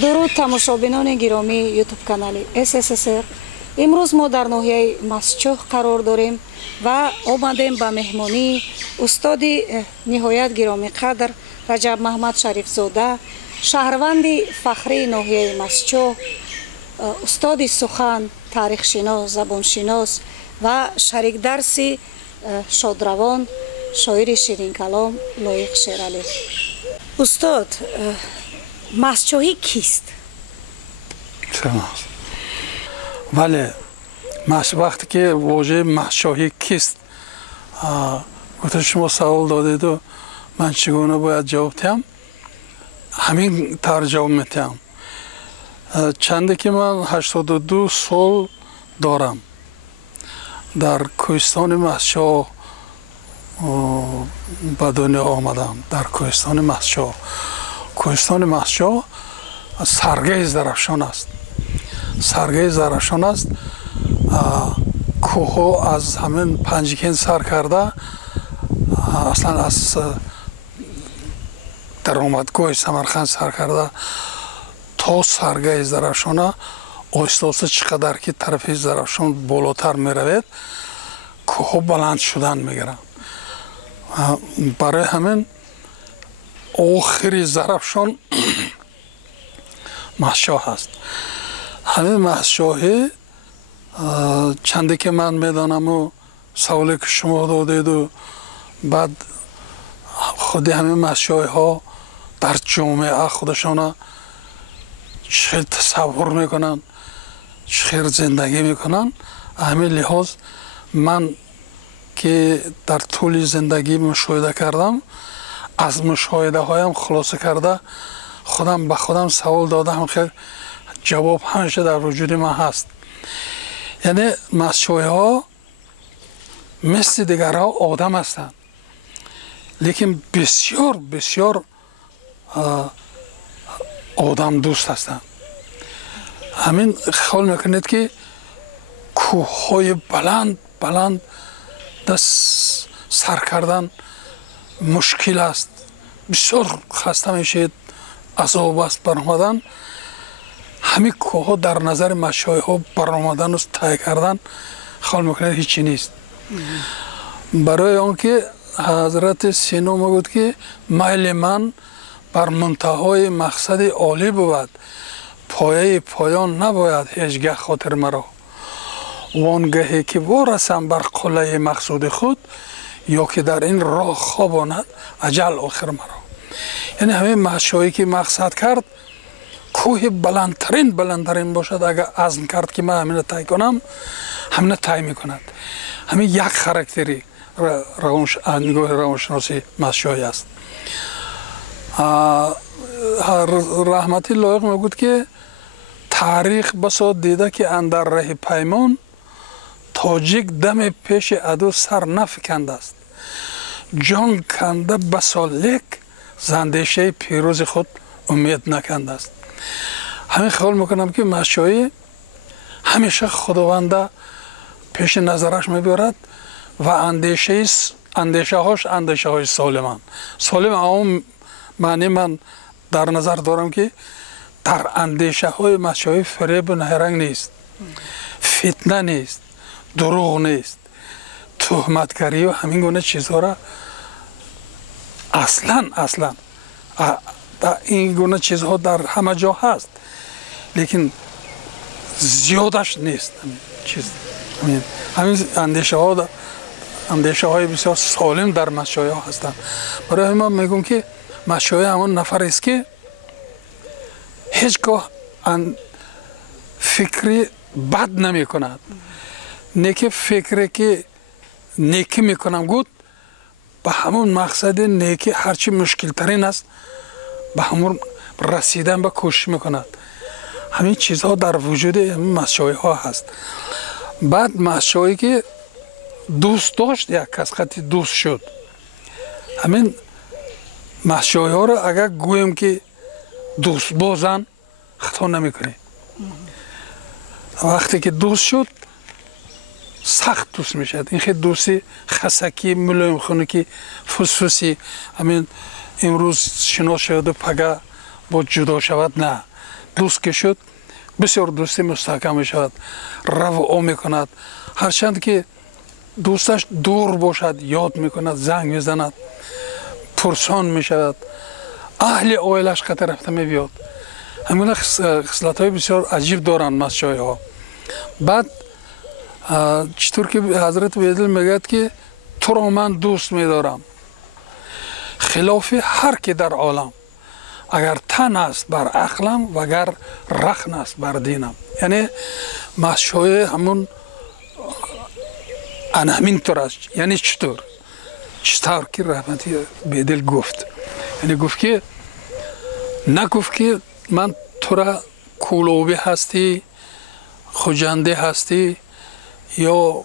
дуруд тамошобинони гиромии ютуб канали СССР. имрӯз мо дар ноҳияи Мастчӯҳ қарор дорем ва омадем ба меҳмонии устоди ниҳоят гиромиқадр Раҷаб Маҳмад Шарифзода, шаҳрванди фахрии ноҳияи Мастчӯҳ, устоди сухан, таърихшинос, забоншинос ва шарикдарси шодравон, шоири ширинкалом Лоиқ Шералӣ. устод, мастчӯҳӣ кист? вале вақте ки воҷеи мастчӯҳӣ кист гуфта шумо савол додеду ман чӣ гуна бояд ҷавоб диҳам, ҳамин тавр ҷавоб медиҳам. чанде ки ман 82 сол дорам, дар кӯҳистони Мастчӯҳ ба дунё омадам. Дар кӯҳистони Мастчӯҳ, кӯҳистони Мастчӯҳ саргаи Зарафшон аст. саргаи Зарафшон аст. кӯҳҳо аз ҳамин Панҷикин сар карда, аслан аз даромадгоҳи Самарқанд сар карда то саргаи Зарафшона оҳиста-оҳиста чӣ қадар ки тарафи Зарафшон болотар меравед, кӯҳҳо баланд шудан мегиранд. барои ҳамин охири Зарафшон Мастчӯҳ аст. ҳамин Мастчӯҳӣ чанде ки ман медонаму саволе ки шумо додеду, баъд худи ҳамин Мастчӯҳиҳо дар ҷомеа худашона чӣ тасаввур мекунанд, чӣ хел зиндагӣ мекунанд. ҳамин лиҳоз ман ки дар тӯли зиндагӣ мушоҳида кардам, аз мушоҳидаҳоям хулоса карда худам ба худам савол додам ки ҷавоб ҳамеша дар вуҷуди ман ҳаст. яъне мастчӯҳиҳо мисли дигарҳо одам ҳастанд, лекин бисёр бисёр одамдӯст ҳастанд. ҳамин хиёл мекунед ки кӯҳҳои баланд баланд сар кардан мушкил аст. бисёр хаста мешавед, азоб аст баромадан. ҳамин кӯҳҳо дар назари мастчӯҳиҳо баромадану тай кардан хиёл мекунед ҳечӣ нест. барои он ки ҳазрати Сино мегӯд ки майли ман бар мунтаҳои мақсади олӣ буд, пояи поён набояд ҳеҷгоҳ хотир маро. вонгаҳе ки ворасам бар қуллаи мақсуди худ, ё ки дар ин роҳ хобонад аҷал охир маро. яъне ҳамин мастчӯҳӣ ки мақсад кард, кӯҳи баландтарин бошад, агар азм кард ки ман ҳамина тай кунам, ҳамина тай мекунад. ҳамин як характери нигоҳи равоншиноси мастчӯҳӣ аст. раҳмати Лоиқ мегӯд ки таърих басо дида ки андар раҳи паймон тоҷик даме пеши аду сар нафикандааст. ҷон канда басо лек зандешаи пирӯзи худ умед накандааст. ҳамин хиёл мекунам ки мастчӯҳӣ ҳамеша худованда пеши назараш мебиёрад ва андешаҳош андешаҳои солиманд. солим амон маъни ман дар назар дорам ки дар андешаҳои мастчӯҳӣ фиребу найранг нест, фитна нест, дурӯғ нест, тӯҳматгарию ҳамин гуна чизҳоро аслан ин гуна чизҳо дар ҳама ҷо ҳаст, лекин зиёдаш нест. ҳамин андешаҳои бисёр солим дар мастчӯҳиҳо ҳастанд. барои ман мегӯм ки мастчӯҳӣ ҳамон нафарест ки ҳеҷ гоҳ фикри бад намекунад. неки фикре ки некӣ мекунам гуд, ба ҳамон мақсади некӣ ҳарчи мушкилтарин аст, ба ҳамон расидан ба кӯшиш мекунад. ҳамин чизҳо дар вуҷуди мастчӯҳиҳо ҳаст. баъд мастчӯҳӣ ки дӯст дошт, як кас қати дӯст шуд. ҳамин мастчӯҳиҳоро агар гӯем ки дӯстбозан, хато намекунем. вақте ки дӯст шуд, сахт дӯст мешавад. ин хел дӯсти хасакӣ, мулоимхунукӣ, фусфуси ҳамин имрӯз шинос шаваду пага бо ҷудо шавад, на. دوست که شد بسیار دوستی مستحکم می شود، رفع می کند. هرچند که دوستش دور باشد یاد می کند، زنگ می زند، پرسان می شود، اهل اویلش قطع رفته می بیاد. همین خصلت های بسیار عجیب دارند مستشوی ها. بعد چطور که حضرت بیدل میگد که تو را من دوست می دارم خلاف هر که در عالم، اگر تن است بر عقلم و اگر رخن است بر دینم. یعنی مستشوی همون همین طور است. یعنی چطور که رحمتی بیدل گفت، یعنی گفت که نگفت که من تو را کولوبی هستی، خوجنده هستی یا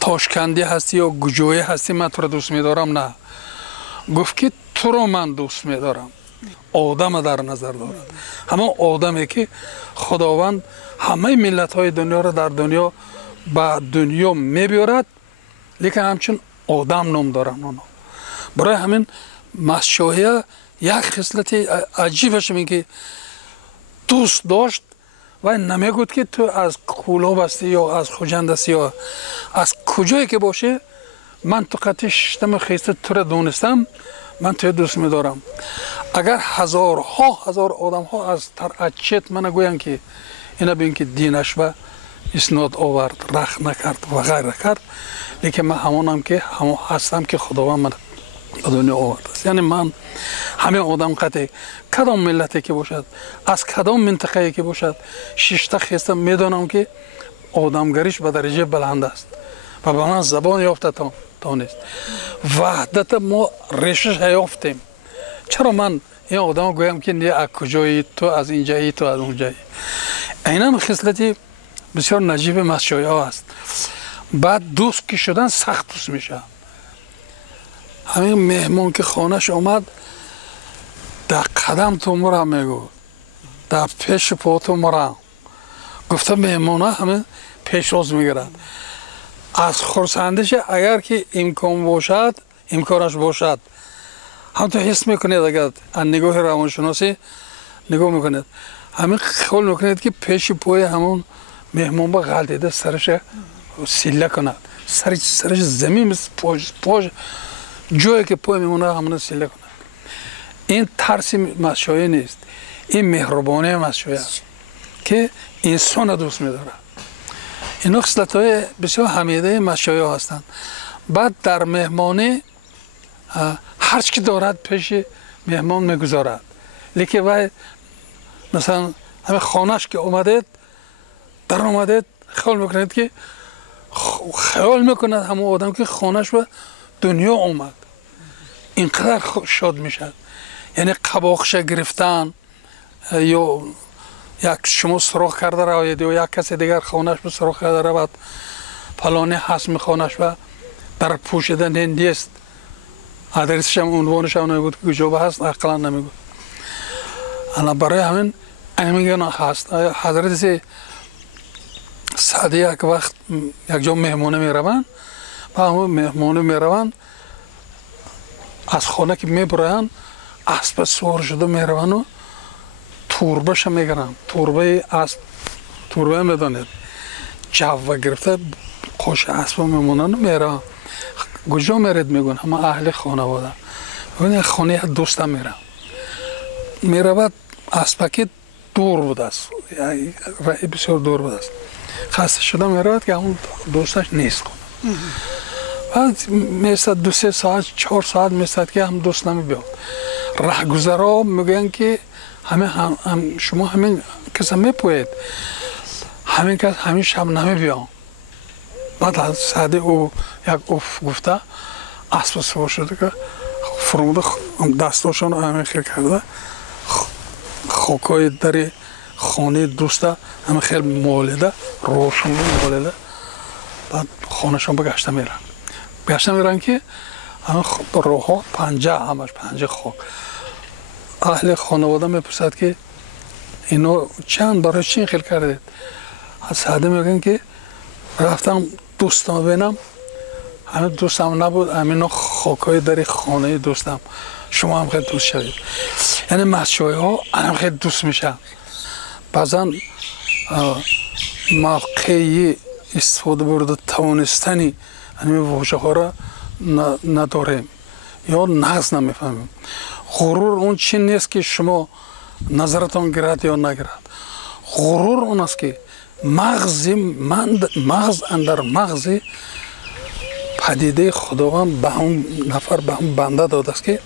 تاشکنده هستی یا گجوی هستی من تو را دوست می‌دارم. نه، گفت که تو را من دوست می‌دارم، آدم در نظر دارد. همه آدمی که خداوند همه ملت‌های دنیا را در دنیا به دنیا می‌بیارد، لیکن همچون آدم نام دارن اونا. برای همین مستشوی یک خصلت عجیبش این که دوست داشت و نمیگود که تو از کولاب هستی یا از خوجند هستی یا از کجایی که باشه، من تو قطع ششتم خیسته تو را دونستم، من تو دوست می‌دارم. اگر هزارها هزار آدم ها از ترعچت من گوین که اینا بین که دینش و اسناد آورد، رخ نکرد و غیر کرد، لیکن من همونم که همون هستم که خداوند من به دنیا آورد است. یعنی من همه آدم قطع کدام ملتی که باشد، از کدام منطقه که باشد، ششته خیسته میدانم که آدمگریش به درجه بلند است و به من زبان یافته تانست. وحدت ما ریشش یافتیم. چرا من این آدم گویم که نه از کجایی، تو از اینجایی، تو از اونجایی. اینم خصلتی بسیار نجیب مستشوی ها است. بعد دوست که شدن سخت دوست میشه. همین مهمان که خانهش آمد در قدم تو مرا میگو، در پیش پا تو مرا گفته مهمان ها همه پیش روز میگرد. از خرسندش اگر که امکان باشد، امکانش باشد، هم تو حس میکنید، اگر از نگاه روانشناسی نگاه میکنید، همین خیال میکنید که پیش پای همون مهمان با غلطیده سرش سیله کند، سرش زمین پاش جایی که پای میمونه همون سیله کند. این ترس مستشوی نیست، این مهربانی مستشوی است که انسان دوست میداره. اینا خصلت‌های بسیار حمیده مستشوی ها هستند. بعد در مهمانی هر چی که دارد پیش مهمان میگذارد، لیکن وای مثلا همه خانهش که اومدید در اومدید خیال میکنید که خیال میکند همه آدم که خانهش به دنیا اومد، اینقدر شاد میشد. یعنی قباخش گرفتن یا یک شما سراخ کرده روید یا یک کسی دیگر خانهش به سراخ کرده رود، فلانی هست می خانهش و در پوشیدن نیست، آدرسش هم عنوانش هم نمیگود که کجا هست، اقلا نمیگود. انا برای همین میگن هست. حضرت سعدی یک وقت یک جا مهمونه میروند و همون مهمونه میروند از خانه که میبرند اسب سوار شده میروند و توربهش میگرند. توربه اسب، توربه میدانید جو گرفته خوش اسب میمونن و میروند. کجا میرید میگن همه اهل خانواده. ببینید خانه دوستم میرود اسبکی دور بود است، راهی بسیار دور بود است، خسته شده میرود که همون دوستش نیست خونه. بعد میستد 2-3 ساعت 4 ساعت میستد که هم دوست نمیبیاد. رهگذرا میگن که همه شما همین کس میپوید، همین کس همین شب نمیبیان. بعد سعدی او یک اوف گفته اسب سوار شده که فرموده دستاشون رو همین خیلی کرده، خاکای در خانه دوسته همه خیلی مالیده، روشن مالیده. بعد خانهشان بگشته میرن که همه راه ها پنجه، همش پنجه خاک. اهل خانواده میپرسد که اینو چند برای چین خیلی کردید؟ از سعده میگن که رفتم دوستم ببینم، همه دوستم نبود، همین خاکای در خانه دوستم، شما هم خیلی دوست شدید. یعنی مستشوی ها هم خیلی دوست میشن. баъзан мавқеи истифода бурда тавонистани ҳамин вожаҳоро надорем ё нағз намефаҳмем. ғурур он чи нест ки шумо назаратон гирад ё нагирад. ғурур он аст ки мағз андар мағзи падидаи худованд ба ҳамн нафар ба ҳамн банда додааст ки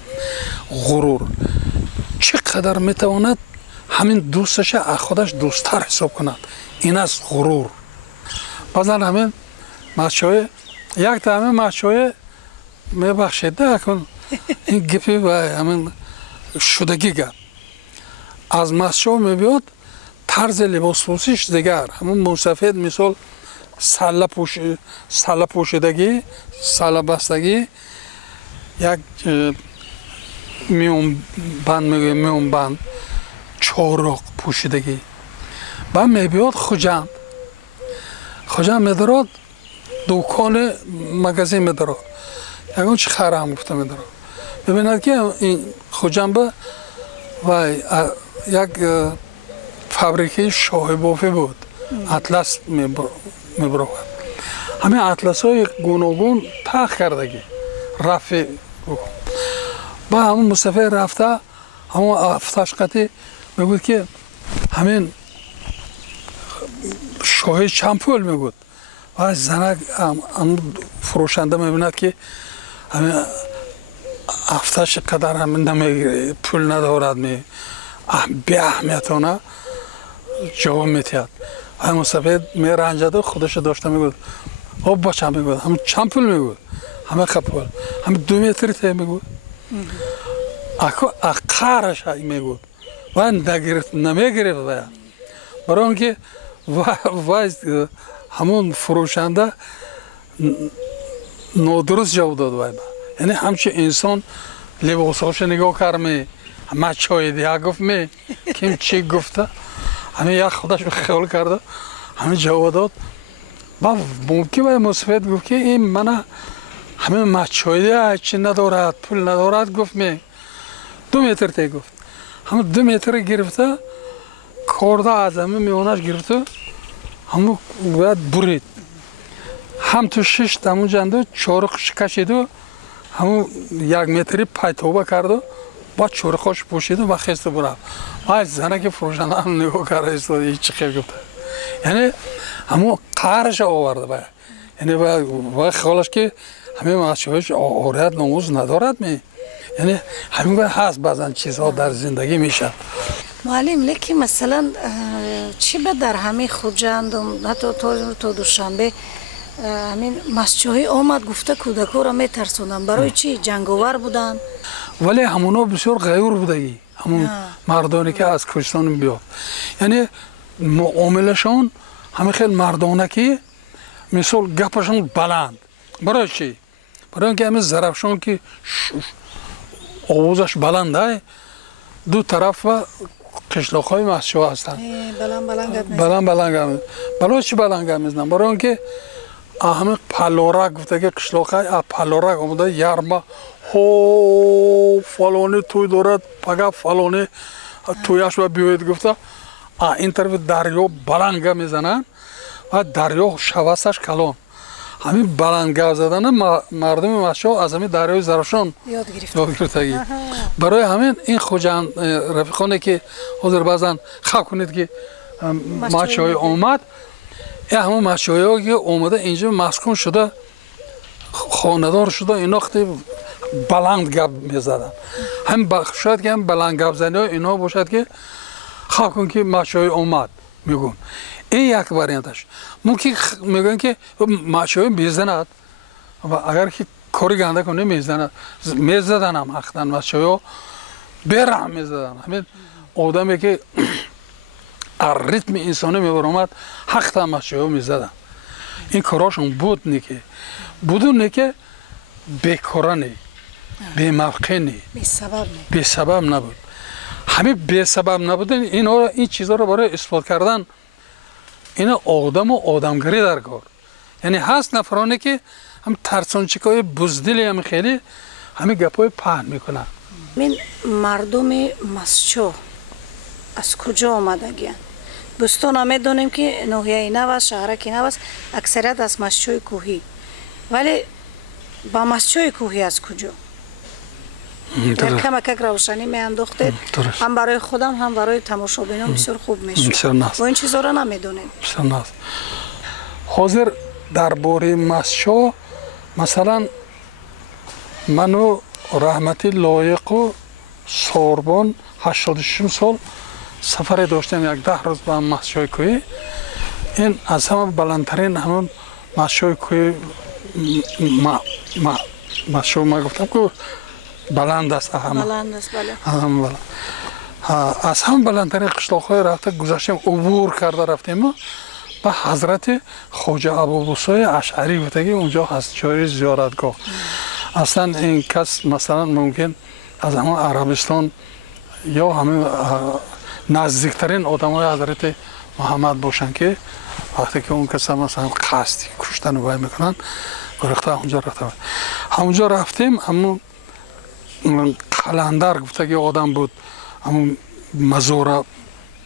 ғурур чӣ қадар метавонад ҳамин дӯсташа аз худаш дӯсттар ҳисоб кунад. ин аст ғурур. баъзан ҳамин мачҳое якта ҳамин мачҳое мебахшед акун ин гипи ва ҳамин шудагӣ гап аз масчҳо мебиёд тарзи либосфурӯшиш дигар ҳамин мусафед мисол салла пӯшидагӣ салла бастагӣ як миёнбанд мегӯем миёнбанд чороқ пӯшидагӣ ба мебиёд хуҷанд медорад дукони магазин медорад ягон чи харам гуфта медорад бибинад ки ин хуҷанба вай як фабрикаи шоҳибофӣ буд атлас мебуровад ҳамин атласҳои гуногун пах кардагӣ рафи ба ҳамн мусафир рафта ҳамон афташқатӣ мегӯд ки ҳамин шоҳи чанд пул мегӯд ва занак фурӯшанда мебинад ки ҳамин афташи қадар ҳамин намегирад пул надорад беаҳмиятона ҷавоб метиҳад ҳамин мусафир меранҷаду худашо дошта мегӯд об бача мегӯд ҳамин чанд пул мегӯд ҳамин пул ҳамин 2 метри те мегӯд аққараша мегӯд ва намегирифт вая барои он ки вай ҳамон фурӯшанда нодуруст ҷавоб дод вай яъне ҳамчи инсон либосҳоша нигоҳ кард мачҳои дига гуфт ким чӣ гуфта ҳамин як худаш хиёл карда ҳамин ҷавоб дод ба мумкин вай мусафед гуфт ки ин мана ҳамин мачҳои дига чӣ надорад пул надорад гуфт 2 метр те гуфт ҳамин 2 метр гирифта корда аз ҳамин миёнаш гирифту ҳамн бояд бурид ҳам ту шиш дамуҷанду чорухш кашиду ҳамн 1 метри пайтоба карду ба чорухош пӯшиду ба хесту бурав ай занаки фурӯшанда ҳам нигоҳ карда истоди чӣ хел гуфта яъне ҳамон қарша оварда ба яъне ва хиёлаш ки ҳамин мачҳоиш орият номуз надорад яъне ҳамин гуна ҳаст баъзан чизҳо дар зиндагӣ мешавад. муаллим лекин масалан чӣ ба дар ҳамин хуҷанд ҳатто то душанбе ҳамин масҷоҳӣ омад гуфта кӯдакҳоро метарсонанд барои чӣ ҷанговар буданд вале ҳамоно бисёр ғайур будагӣ ҳамон мардоне ки аз кӯчистон биёд яъне муомилашон ҳамин хел мардонакӣ мисол гапашон баланд барои чӣ барои он ки ҳамин зарафшон ки овозаш баланд ду тарафа қишлоқҳои масҷҳо ҳастанд баланд гап балои чӣ баланд гап мезананд барои он ки ҳамин палорак гуфтаги қишлоқҳай палорак омада ярма ҳо фалоне тӯй дорад пага фалоне тӯяш ба биёед гуфта ин тарафи дарё баланд гап мезананд ва дарё шавасташ калон ҳамин баланд гап задана мардуми масҷҳо аз ҳамин дарёи зарафшон ёд гирифтагӣ барои ҳамин ин хуҷанд рафиқоне ки ҳозир баъзан хаб кунед ки масҷҳои омад ҳамон масҷҳоиҳо ки омада инҷо маскун шуда хонадор шуда ино хати баланд гап мезаданд шояд ки ҳамин баланд гапзаниҳо ино бошад ки хаб кун ки масҷҳои омад мегӯм ин як варианташ мумкин мегӯем ки масҷҳои мезанад агар ки кори ганда кунем мезаданам ҳақтан масҷҳоиҳо бераҳм мезадан ҳамин одаме ки аз ритми инсонӣ мебаромад ҳақтан масҷҳоиҳо мезадан ин корошон буд неке буду неке бекора не бемавқеъ не бесабаб набуд ҳамин бесабаб набудани ин чизҳоро барои исбот кардан ина одаму одамгарӣ дар кор яъне ҳаст нафароне ки ҳам тарсончикҳои буздили ҳамин хеле ҳамин гапҳои паҳн мекунанд мин мардуми масҷҳо аз куҷо омадагиянд بستان هم میدونیم که ناحیه نو است، شهرک نو است، اکثریت از مسجدهای کوهی. ولی با مسجدهای کوهی از کجا؟ کمک روشنی میانداختید هم برای خودم هم برای تماشابینان بسیار خوب میشد و این چیزا را نمیدونید. حاضر درباره مسجد مثلا منو رحمتی لایق و سوربن 86 سال سفر داشتم، یک 10 روز به مسجد کوهی. این از همه بلندترین همون مسجد کوهی مسجد ما گفتم که بلند است. بلند است بله. از هم بلندترین قشلاق‌های رفته گذاشتیم، عبور کرده رفتیم به حضرت خواجه ابوموسی اشعری بودگی اونجا هست جای زیارتگاه. اصلا این کس مثلا ممکن از همه عربستان یا همه نزدیکترین آدمای حضرت محمد باشن که وقتی که اون کس مثلا قصدی کشتن وای میکنن گرفته اونجا رفتیم. همون قلندر گفتگی آدم بود، همون مزوره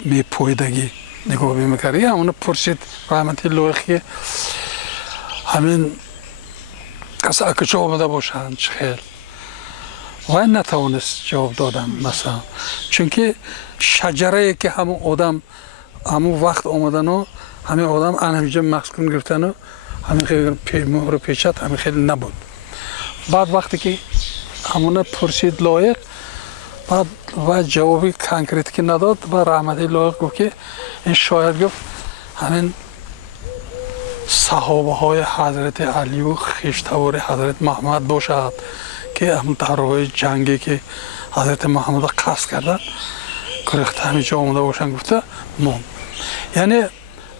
میپویدگی نگاه میکردی. همون پرسید رحمتی لایقی همین کس اکچه آمده باشن چه خیل و نتوانست جواب دادم مثلا، چون که شجره که همون آدم همون وقت آمدن و همین آدم همینجا مسکون گرفتن و همین خیلی مهر پیچت همین خیلی نبود. بعد وقتی که همون پرسید لایق بعد و جوابی کانکریت که نداد و رحمتی لایق گفت که این شاید گفت همین صحابه های حضرت علی و خویشتوار حضرت محمد باشد که همون درهای جنگی که حضرت محمد قصد کردن گرفته همینجا آمده باشن گفته مون. یعنی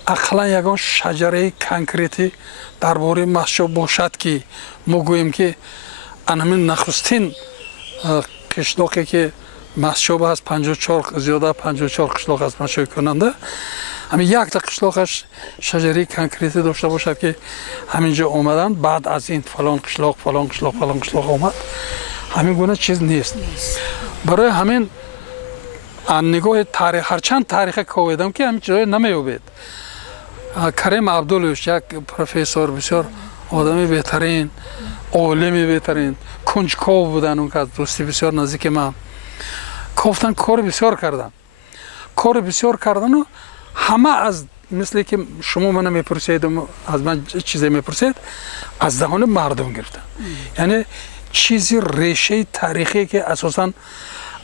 اقلا یگان شجره کانکریتی درباره مسجد باشد که ما گوییم که همین نخستین قشلاقی که مسجد هست 54 زیاده 54 قشلاق از مسجد کننده همین یک تا قشلاقش شجره کانکریتی داشته باشد که همینجا اومدن بعد از این فلان قشلاق فلان قشلاق فلان قشلاق اومد. همین گونه چیز نیست. برای همین نگاه تاریخ هرچند تاریخ کویدم که همین چیزای نمیوبید. کریم عبدالوش یک پروفسور بسیار آدمی بهترین عالمی بهترین کنجکاو بودن، اون که از دوستی بسیار نزدیک من گفتن کار بسیار کردن و همه از مثل که شما من میپرسید از من چیزی میپرسید از دهان مردم گرفتن. یعنی چیزی ریشه تاریخی که اساسا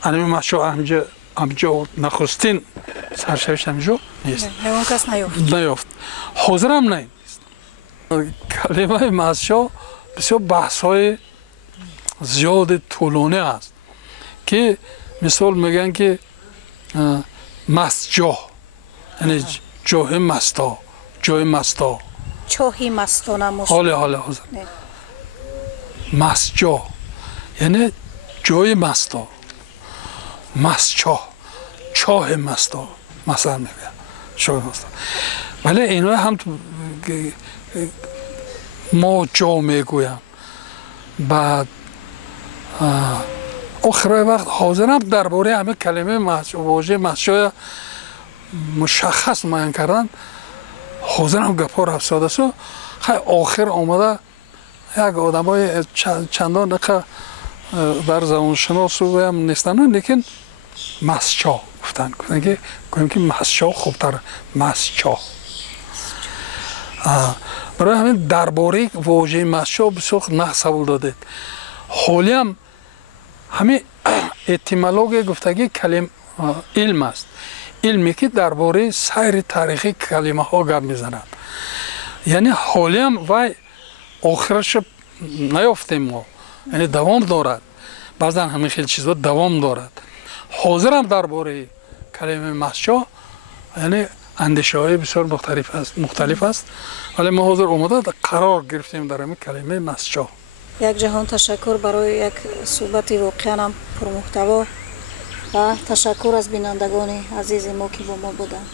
انمی مسجد همجا نخستین سرشویش همجا نیست. اون کس نیافت. حاضر هم نیست. کلمه مسجد بسیار بحث های زیاد طولانی است که مثال میگن که مسجد یعنی جای مستا چاهی مستانه حالا حاضر مسجد یعنی جای مستا چاه مستا مثلا میگن چاه مستا. ولی اینا هم ما جا میگویم. بعد آخر وقت حاضرم درباره همه کلمه واژه مسجد مشخص معین کردن حاضرم گپا رفت ساده سو خیلی آخر آمده یک آدم های چندان دقیقه در زبان شناس و هم نیستن لیکن مسجد گفتن که گویم که مسجد خوبتر مسجد. برای همین درباره واژه مسجد بسیار نه سوال دادید. حالی هم همین اتیمولوژی گفتگی کلمه علم است، علمی که درباره سیر تاریخی کلمه ها گپ میزنند. یعنی حالی هم وای آخرش نیافتیم ما، یعنی دوام دارد. بعضا همین خیلی چیزا دوام دارد. حاضر هم درباره کلمه مسجد یعنی اندیشه های بسیار مختلف است ولی ما حاضر اومده قرار گرفتیم در همین کلمه مسجد. یک جهان تشکر برای یک صحبت واقعا هم پرمحتوا و تشکر از بینندگان عزیز ما که با ما بودند.